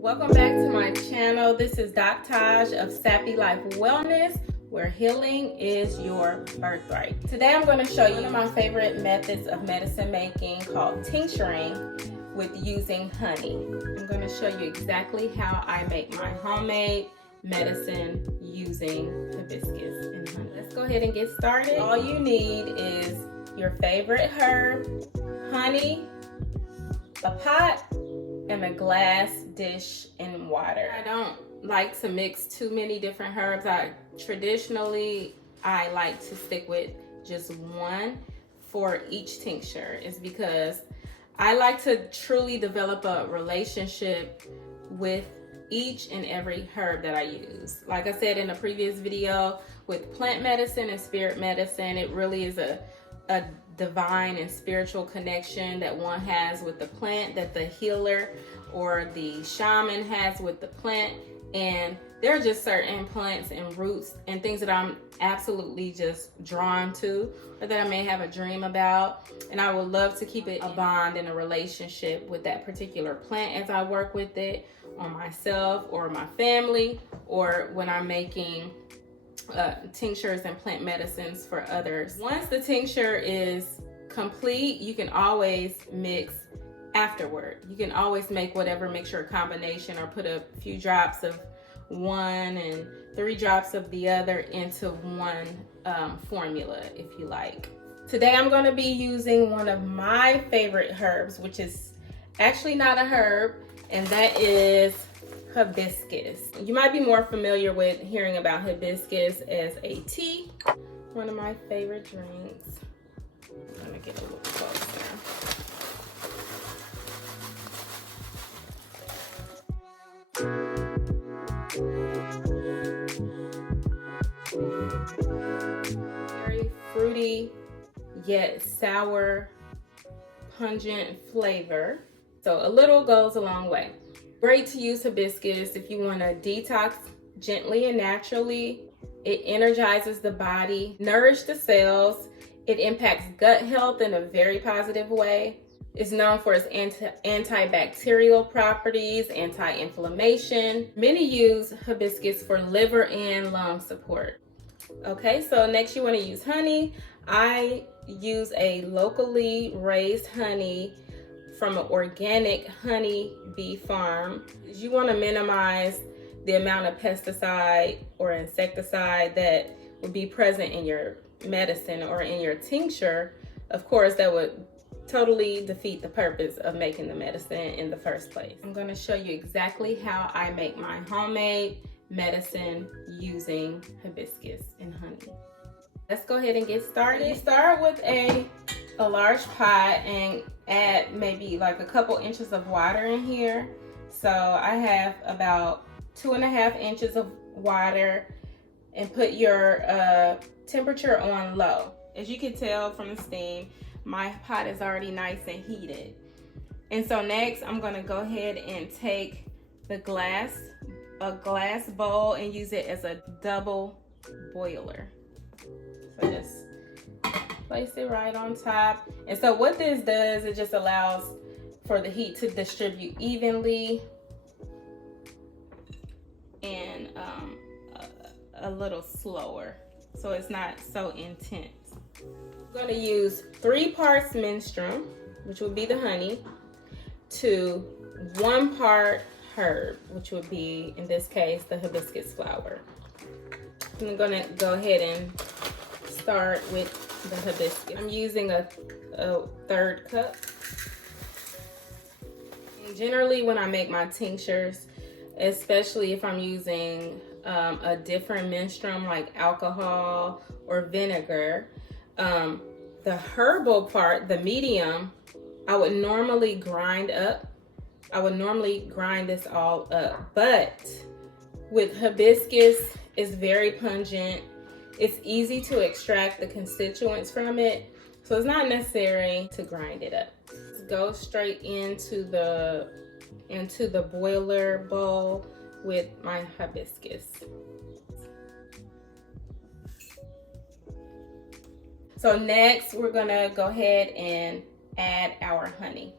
Welcome back to my channel. This is Doc Taj of Sappy Life Wellness, where healing is your birthright. Today I'm going to show you one of my favorite methods of medicine making called tincturing with using honey. I'm going to show you exactly how I make my homemade medicine using hibiscus and honey. Let's go ahead and get started. All you need is your favorite herb, honey, a pot, and a glass dish and water. I don't like to mix too many different herbs. Traditionally like to stick with just one for each tincture. It's because I like to truly develop a relationship with each and every herb that I use. Like I said in a previous video, with plant medicine and spirit medicine, it really is a divine and spiritual connection that one has with the plant, that the healer or the shaman has with the plant. And there are just certain plants and roots and things that I'm absolutely just drawn to, or that I may have a dream about, and I would love to keep it a bond and a relationship with that particular plant as I work with it on myself or my family, or when I'm making tinctures and plant medicines for others. Once the tincture is complete, you can always mix afterward. You can always make whatever mixture combination, or put a few drops of one and 3 drops of the other into one formula if you like. Today I'm going to be using one of my favorite herbs, which is actually not a herb, and that is hibiscus. You might be more familiar with hearing about hibiscus as a tea, one of my favorite drinks. I'm gonna get a little closer. Very fruity yet sour, pungent flavor. So a little goes a long way. Great to use hibiscus if you want to detox gently and naturally. It energizes the body, nourishes the cells. It impacts gut health in a very positive way. It's known for its anti-bacterial properties, anti-inflammation. Many use hibiscus for liver and lung support. Okay, so next you want to use honey. I use a locally raised honey from an organic honey bee farm. You want to minimize the amount of pesticide or insecticide that would be present in your medicine or in your tincture. Of course, that would totally defeat the purpose of making the medicine in the first place. I'm going to show you exactly how I make my homemade medicine using hibiscus and honey. Let's go ahead and get started. You start with a large pot and add maybe like a couple inches of water in here. So I have about 2.5 inches of water, and put your temperature on low. As you can tell from the steam, my pot is already nice and heated. And so next I'm going to go ahead and take a glass bowl and use it as a double boiler. So just place it right on top. And so what this does, it just allows for the heat to distribute evenly and a little slower, so it's not so intense. I'm going to use 3 parts menstruum, which would be the honey, to 1 part herb, which would be, in this case, the hibiscus flower. I'm going to go ahead and start with the hibiscus. I'm using a 1/3 cup. And generally when I make my tinctures, especially if I'm using a different menstruum like alcohol or vinegar, the herbal part, the medium, I would normally grind up. I would normally grind this all up, but with hibiscus, it's very pungent. It's easy to extract the constituents from it, so it's not necessary to grind it up. Let's go straight into the boiler bowl with my hibiscus. So next we're gonna go ahead and add our honey.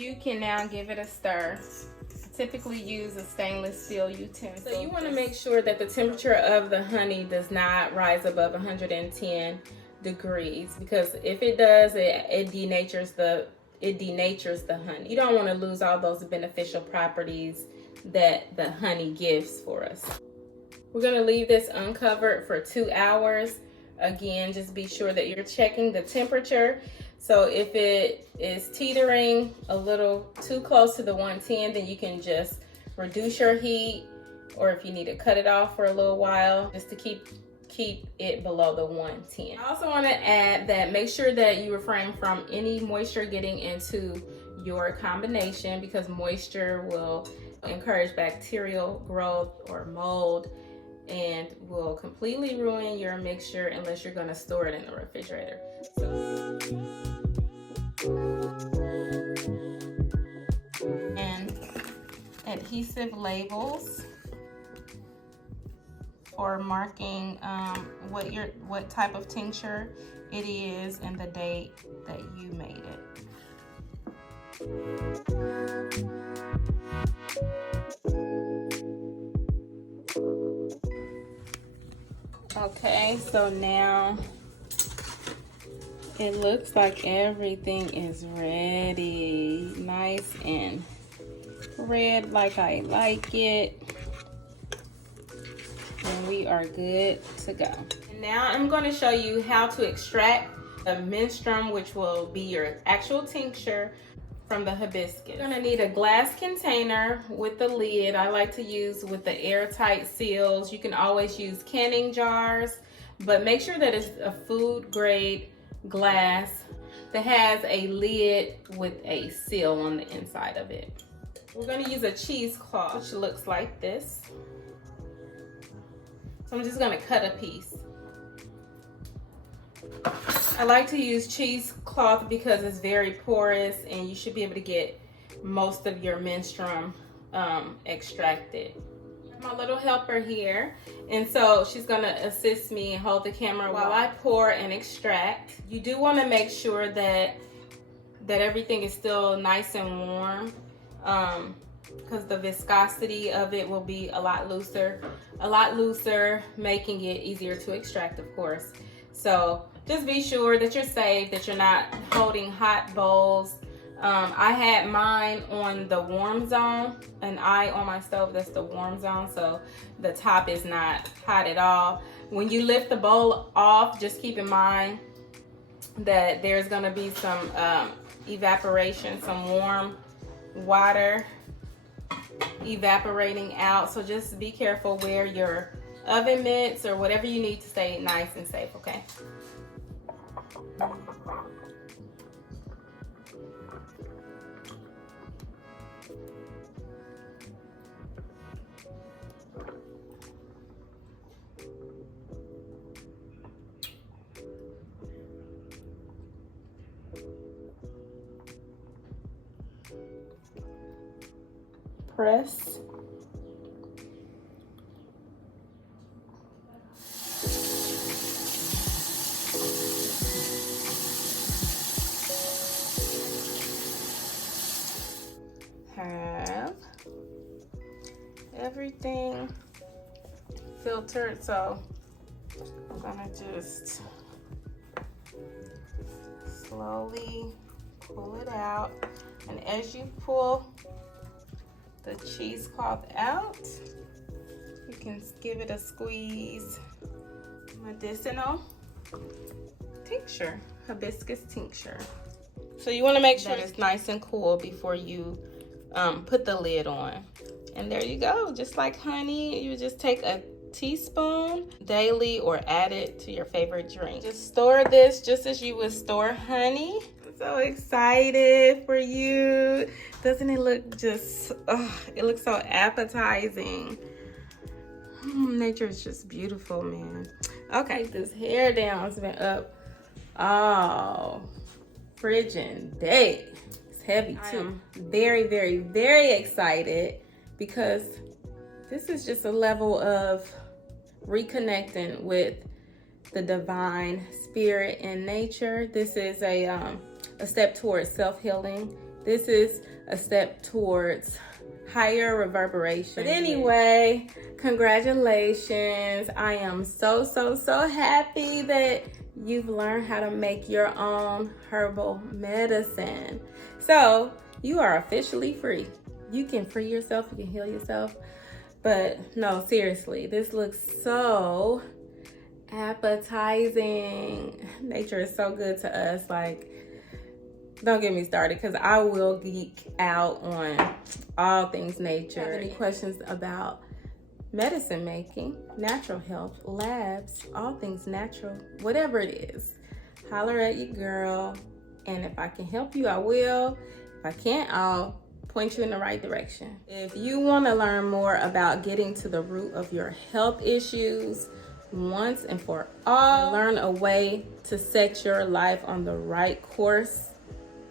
You can now give it a stir. I typically use a stainless steel utensil. So you want to make sure that the temperature of the honey does not rise above 110 degrees, because if it does, it denatures the honey. You don't want to lose all those beneficial properties that the honey gives for us. We're going to leave this uncovered for 2 hours. Again, just be sure that you're checking the temperature. So if it is teetering a little too close to the 110, then you can just reduce your heat, or if you need to cut it off for a little while, just to keep it below the 110. I also want to add that make sure that you refrain from any moisture getting into your combination, because moisture will encourage bacterial growth or mold and will completely ruin your mixture unless you're going to store it in the refrigerator. And adhesive labels for marking what type of tincture it is and the date that you made it. Okay, so now it looks like everything is ready. Nice and red like I like it. And we are good to go. And now I'm going to show you how to extract the menstruum, which will be your actual tincture, from the hibiscus. You're going to need a glass container with the lid. I like to use with the airtight seals. You can always use canning jars, but make sure that it's a food grade glass that has a lid with a seal on the inside of it. We're going to use a cheesecloth, which looks like this. So I'm just going to cut a piece. I like to use cheesecloth because it's very porous and you should be able to get most of your menstruum extracted. My little helper here, and so she's going to assist me and hold the camera while I pour and extract. You do want to make sure that everything is still nice and warm, because the viscosity of it will be a lot looser, making it easier to extract, of course. So just be sure that you're safe, that you're not holding hot bowls. I had mine on the warm zone, and on my stove, that's the warm zone, so the top is not hot at all. When you lift the bowl off, just keep in mind that there's going to be some evaporation, some warm water evaporating out. So just be careful where your oven mitts or whatever you need to stay nice and safe, okay? Press. Have everything filtered, so I'm gonna just slowly pull it out, and as you pull the cheesecloth out, you can give it a squeeze. Medicinal tincture, hibiscus tincture. So you want to make sure it's nice and cool before you put the lid on. And there you go, just like honey. You just take a teaspoon daily or add it to your favorite drink. Just store this just as you would store honey. I'm so excited for you. Doesn't it look just, it looks so appetizing. Nature is just beautiful, man. Okay, this hair down has been up all friggin' day. It's heavy too. I'm very, very, very excited because this is just a level of reconnecting with the divine spirit and nature. This is a step towards self-healing This is a step towards higher reverberation. But anyway, congratulations. I am so happy that you've learned how to make your own herbal medicine. So you are officially free. You can free yourself, you can heal yourself. But no, seriously, this looks so appetizing. Nature is so good to us. Like, don't get me started, because I will geek out on all things nature. If you have any questions about medicine making, natural health, labs, all things natural, whatever it is, holler at your girl. And if I can help you, I will. If I can't, I'll point you in the right direction. If you want to learn more about getting to the root of your health issues once and for all, learn a way to set your life on the right course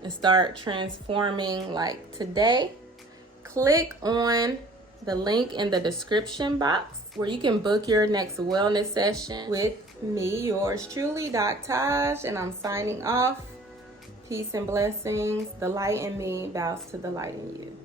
and start transforming like today, click on the link in the description box where you can book your next wellness session with me, yours truly, Doc Taj, and I'm signing off. Peace and blessings. The light in me bows to the light in you.